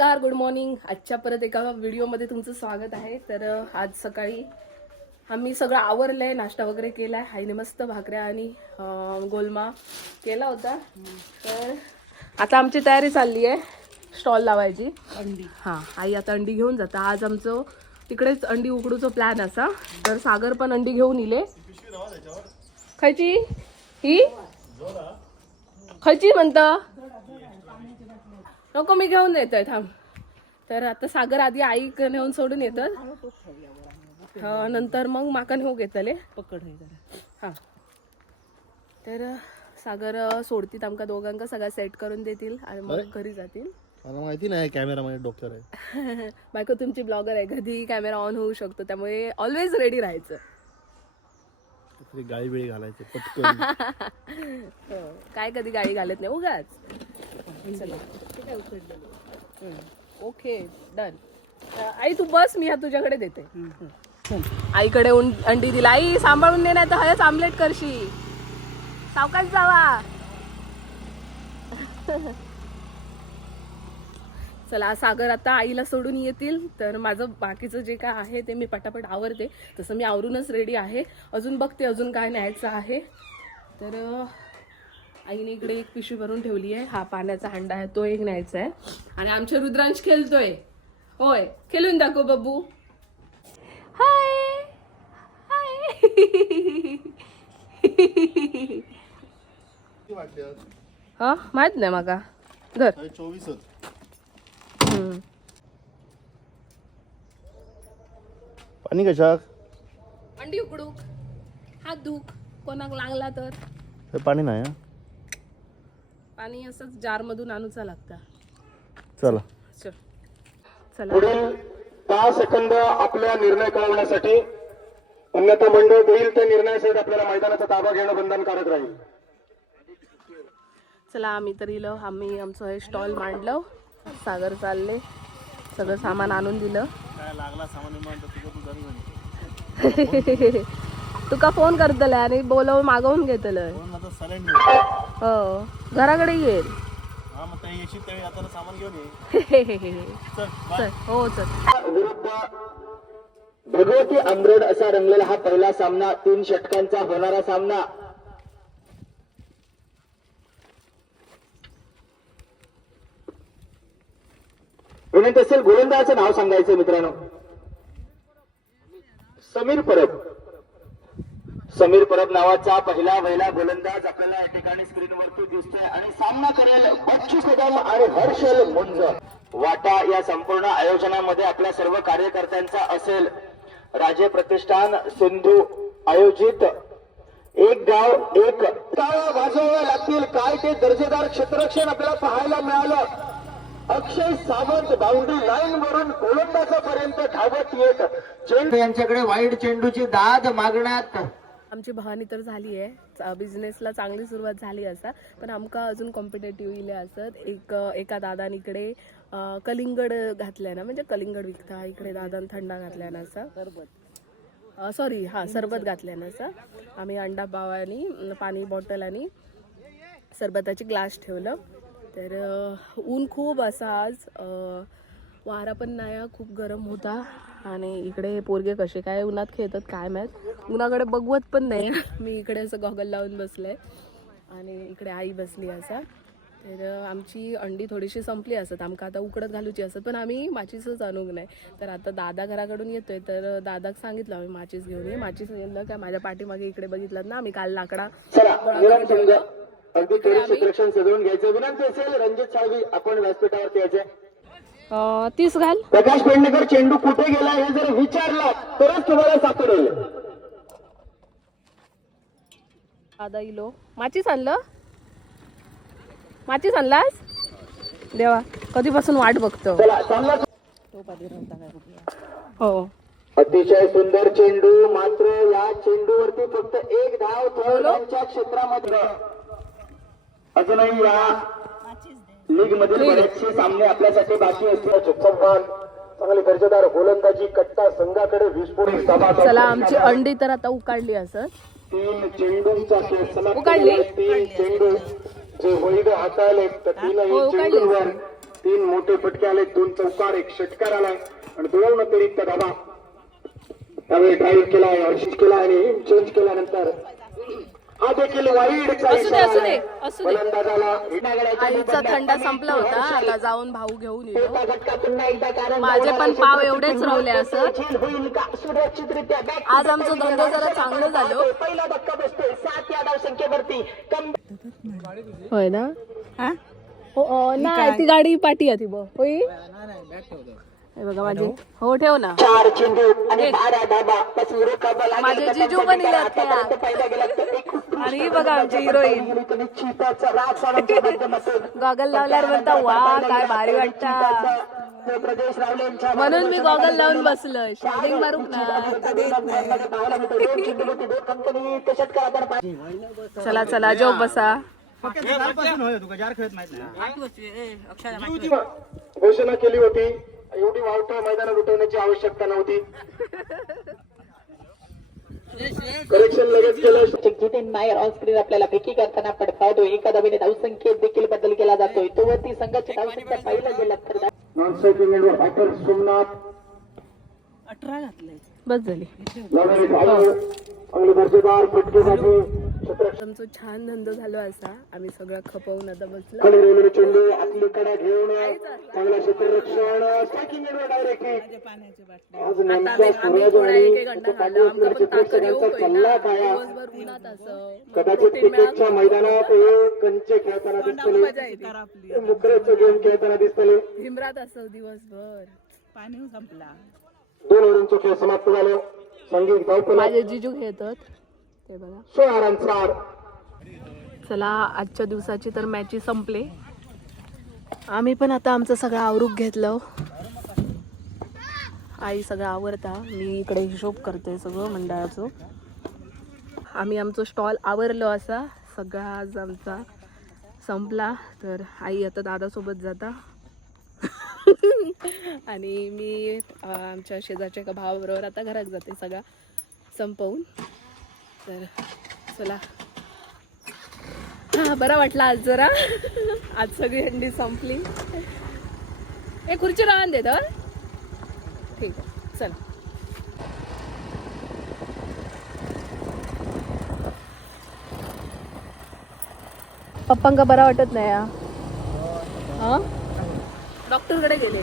नमस्कार, good morning. आजच्या परत एका व्हिडिओमध्ये तुमचं स्वागत आहे. तर आज सकाळी आम्ही सगळं आवरलंय, नाश्ता वगैरे केलाय. आईने मस्त भाकऱ्या आणि गोलमा केला होता. तर आता आमची तयारी चालली आहे स्टॉल लावायची. अंडी, हां, आई आता अंडी घेऊन जाता. आज आमचं तिकडेच अंडी उकडूचं प्लॅन असा. तर सागर पण अंडी घेऊन इले. खायची ही खायची म्हणता नको, मी घेऊन येतोय, थांब. तर आता सागर आधी आई नेऊन सोडून येतात, नंतर मग माका नेऊ घेतले पकड. हां, तर सागर सोडतील आमका दोघांका, सगळं सेट करून देतील आणि मग घरी जातील. मला माहिती नाही कॅमेरा मध्ये डॉक्टर आहे. बायको तुमची ब्लॉगर आहे, कधी कॅमेरा ऑन होऊ शकतो, त्यामुळे ऑलवेज रेडी राहायचं. गाळी बिळी घालायचे पटकन. काय कधी गाडी घालत नाही उगाच. Okay, done. आई तू बस, मी हा तुझ्याकडे देते. आईकडे अंडी दिला. आई सांभाळून दे, नाही तर हयच आमलेट करशी. सावकाश जावा. चला, सागर आता आईला सोडून येतील. तर माझं बाकीचं जे काय आहे ते मी पटापट आवरते. तसं मी आवरूनच रेडी आहे. अजून बघते अजून काय न्यायचं आहे. तर आईने इकडे एक पिशवी भरून ठेवली आहे. हा पाण्याचा हंडा आहे, तो एक न्यायचा आहे. आणि आमचे रुद्रांश खेळतोय. होय, खेळून दाखव बब्बू. हाय हाय. हा, माहित नाही माका. धर. 24. पाणी कशाक? अंडी उकडूक, हात धुक, कोणाक लागला तर. हे पाणी नाही हा? पाणी असंच जार मधून आणूचा लागता. चला चला. पुढील 10 सेकंद आपल्या निर्णय कळवण्यासाठी, अन्यथा मंडळ देईल त्या निर्णयासहित आपल्याला मैदानाचा ताबा घेणं बंधनकारक राहील. चला, आम्ही तर इलो. आम्ही आमचं हे स्टॉल मांडलं. सागर चालले, सगळं सामान आणून दिलं. काय लागला सामान तुका फोन करतलं आणि बोलव मागवून घेतलं. हो, घराकडे येईल. सामान घेऊन चल, हो चल. विरुद्ध भगवती आंबेड असा रंगलेला हा पहिला सामना, 3 षटकांचा होणारा सामना. विनंती असेल गोलंदाजाचं नाव सांगायचं मित्रांनो. समीर परब. समीर परब नावाचा पहिला गोलंदाज आपल्याला या ठिकाणी स्क्रीनवरती दिसतोय आणि सामना करेल बच्चू कदम आणि हर्षल मुंज. वाटा या संपूर्ण आयोजनामध्ये आपल्या सर्व कार्यकर्त्यांचा असेल. राजे प्रतिष्ठान सिंधू आयोजित एक गाव एक टाळ्या वाजवाव्या लागतील. काय ते दर्जेदार क्षेत्ररक्षण आपल्याला पाहायला मिळालं. अक्षय सावंत बाउंड्री लाईन वरून गोलंदाजापर्यंत धावत येत. चेंडू यांच्याकडे वाईड चेंडूची दाद मागण्यात. आमची भवानी तर झाली आहे. बिझनेसला चांगली सुरुवात झाली असा, पण आमका अजून कॉम्पिटेटिव्ह इले असत. एका दादान इकडे कलिंगड घातलाय ना, म्हणजे कलिंगड विकता. इकडे दादान थंडा घातलाय ना असा, सॉरी हा सरबत घातलाय ना असा. आम्ही अंडा पाव आणि पाणी बॉटल आणि सरबताची ग्लास ठेवलं. तर ऊन खूप असा आज, वारा पण नाही, खूप गरम होता. आणि इकडे पोरगे कसे काय उन्हात खेळतात काय माहीत, उन्हाकडे बघवत पण नाही. मी इकडे असं गॉगल लावून बसले आणि इकडे आई बसली असा. तर आमची अंडी थोडीशी संपली असत, आमका आता उकडत घालूची असत, पण आम्ही माचीसच आणूक नाही. तर आता दादा घराकडून येतोय, तर दादाक सांगितलं आम्ही माचीस घेऊन ये. माचीस नेलं काय, माझ्या पाठीमागे इकडे बघितलं ना, आम्ही काल लाकडा अगदी क्षेत्ररक्षण सजवून घ्यायचं. विनंती असेल रणजित साळवी, आपण व्यासपीठावरती यायचे. 30 घाल. प्रकाश पेडणेकर चेंडू कुठे गेला हे जर विचारला तरच तुम्हाला सापडेल. दादा इलो माचीस आणलं. माचीस आणलास देवा, कधीपासून वाट बघतो. हो, अतिशय सुंदर चेंडू. मात्र या चेंडूवरती फक्त एक धाव थोड्यांच्या क्षेत्रामध्ये. अजूनही या लीग मध्ये बरेचसे सामने आपल्यासाठी बाकी असतील. चांगली दर्जेदार गोलंदाजी कट्टा संघाकडे विस्फोटक सभा. चला, आमची अंडी तर आता उकाडली असत. 3 चेंडूंचा खेळ समाप्त उकाडली. 3 चेंडू जे वैध हाताळले तर 3 चेंडूंवर तीन मोठे फटके आले, 2 चौकार, 1 षटकार आलाय आणि 2 अतिरिक्त धावा. त्यावेळी ड्राईव्ह केलाय, हर्षित केला आणि चेंज केल्यानंतर हा देखील वाईडचा असू दे इशारा असू दे आलाय. असू दे. फलंदाजाला आईचा थंडा संपला होता, आता जाऊन भाऊ घेऊन येतो. झटका पुन्हा एकदा कारण माझे पण पाव एवढेच रावले असत. होईल का सुरक्षितरित्या बॅक आज आमचं धंदो जरा चांगलं झालं. पहिला धक्का बसतोय 7 या धावसंख्येवरती. होय ना? नाही ती गाडी पाठी आहे ती बघ होई. हे बघा माझी. हो ठेव ना. 4 चेंडू आणि 12 धाबा. बस माझे जिजू पण इले आहेत पहिला गेला तर एक आणि ही बघा आमची हिरोईन. निश्चितच राजसाहेबांच्या माध्यमातून गॉगल लावल्यावर म्हणता वा काय भारी वाटतं. प्रदेश रावलेंच्या म्हणून मी गॉगल लावून बसलोय. शूटिंग मारूक ना. चला चला जो बसा. घोषणा केली होती, एवढी वावटं मैदानात उठवण्याची आवश्यकता नव्हती. करेक्शन लगेच केलं. जितेन नायर ऑन स्क्रीन आपल्याला फेकी करताना पडकावतो. एका धावेने धावसंख्येत देखील बदल केला जातोय. तो वरती संघाची धावसंख्या पहिला गेला तर नॉन स्ट्रायकिंग एंडवर बॅटर सोमनाथ 18 घातले बस झाली. चांगले दर्जेदार फटकेसाठी आमचं छान धंदो झालो असा. आम्ही सगळं खपवून आता बसलो. खाली रोवलेले चेंडू आतली कडा घेऊन चांगला क्षेत्ररक्षण स्ट्रायकिंग एंडवर डायरेक्ट आज नेमक्या सूरज आणि चित्रपटांचा सल्ला पाया. कदाचित क्रिकेटच्या मैदानात कंचे खेळताना दिसतले, मुकरेचं गेम खेळताना दिसतले. हिमरात असं दिवसभर पाणी संपला. 2 ओव्हरचे खेळ समाप्त झाले. संगीत धावपल माझे जिजू खेळतात ते बघा. 16 रनचा. चला आजच्या दिवसाची तर मॅची संपले. आम्ही पण आता आमचं सगळं आवरूक घेतलं. आई सगळं आवरता, मी इकडे हिशोब करते सगळं मंडळाचं. आम्ही आमचं स्टॉल आवरलो असा सगळा आज आमचा संपला. तर आई आता दादासोबत जाता आणि मी आमच्या शेजारच्या एका भावाबरोबर आता घरात जाते सगळा संपवून. तर चला हा बरा वाटला आज जरा. आज सगळी हंडी संपली. हे खुर्ची राहून देत. ठीक आहे चला. पप्पांका बरा वाटत नाही हा. डॉक्टरकडे गेले.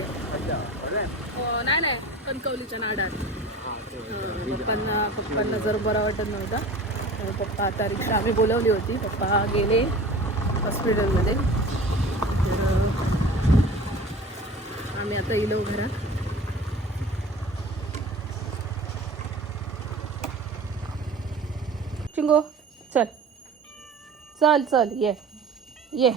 नाही नाही कणकवलीच्या नाडात. पप्पांना जर बरा वाटत नव्हता. पप्पा आता रिक्षा आम्ही बोलवली होती. पप्पा गेले हॉस्पिटलमध्ये. तर आम्ही आता येलो घरात. चिंगो चल चल चल ये ये.